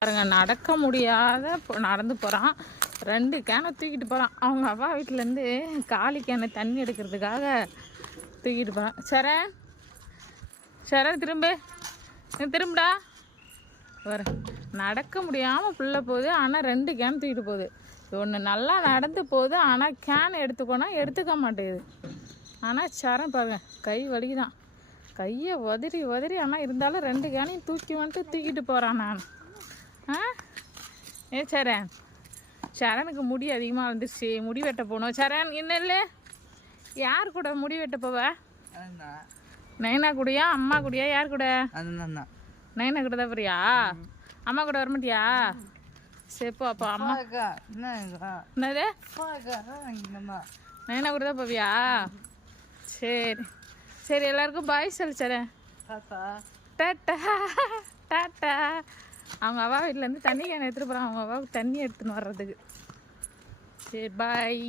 பாருங்க, நடக்க முடியாத நடந்து போகிறான். 2 கேனை தூக்கிட்டு போகிறான். அவங்க அப்பா வீட்டிலேருந்து காலி கேனை தண்ணி எடுக்கிறதுக்காக தூக்கிட்டு போகிறான். சரண் திரும்புடா. வர நடக்க முடியாமல் புள்ள போகுது. ஆனால் 2 கேன் தூக்கிட்டு போகுது. ஒன்று நல்லா நடந்து போகுது. ஆனால் கேன் எடுத்துக்க மாட்டேங்குது. ஆனால் சரண் பாருங்க, கை வலிக்குதான், கையை உதறி ஆனால் இருந்தாலும் 2 கேனையும் தூக்கிட்டு போகிறான். நான் சரணுக்கு முடி அதிகமாக வந்துருச்சு. முடி வெட்ட போகணும். சரண் இன்னும் இல்லை. யார் கூட முடி வெட்ட போவ? நைனா கூடயா அம்மா கூடயா? யார் கூட? நைனா கூட தான் போறியா? அம்மா கூட வரமாட்டியா? சரிப்போ. அப்போ அம்மா என்னது நைனா கூட தான் போவியா? சரி எல்லாருக்கும் பாய் சொல்லு. சரண் டாட்டா டாட்டா. அவங்க அவ்வா வீட்டிலேருந்து தண்ணி கேன் எடுத்துகிட்டு போகிறான். அவங்க அவ்வாவுக்கு தண்ணி எடுத்துன்னு வர்றதுக்கு. சரி பாய்.